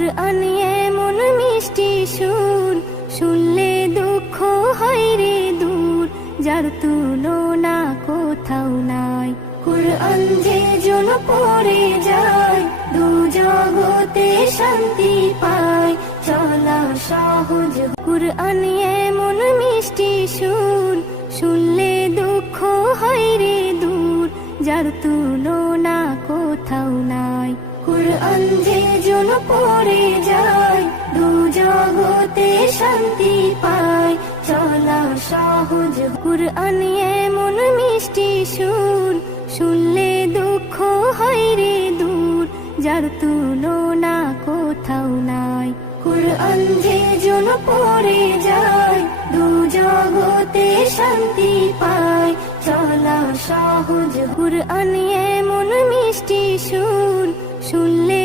কুরআন এমন মিষ্টি সুর, শুনলে দুঃখ হয় রে দূর, যার তুলনা কোথাও নাই। কুরআন যে জন পড়ে যায়, দু জগতে শান্তি পায়, চলা সহজ। কুরআন এমন মিষ্টি সুর, শুনলে দুঃখ হয় রে দূর, যার তুলনা কোথাও নাই। কুরআন যে জন পড়ে যায়, দু জগতে শান্তি পায়, চলা সহজ। কুরআন এমন মিষ্টি সুর, শুনলে দুঃখ হয় রে দূর, যার তুলনা কোথাও নাই। কুরআন যে জন পড়ে যায়, দু জগতে শান্তি পায়, চলা সহজ। কুরআন এমন মিষ্টি সুর, শুনলে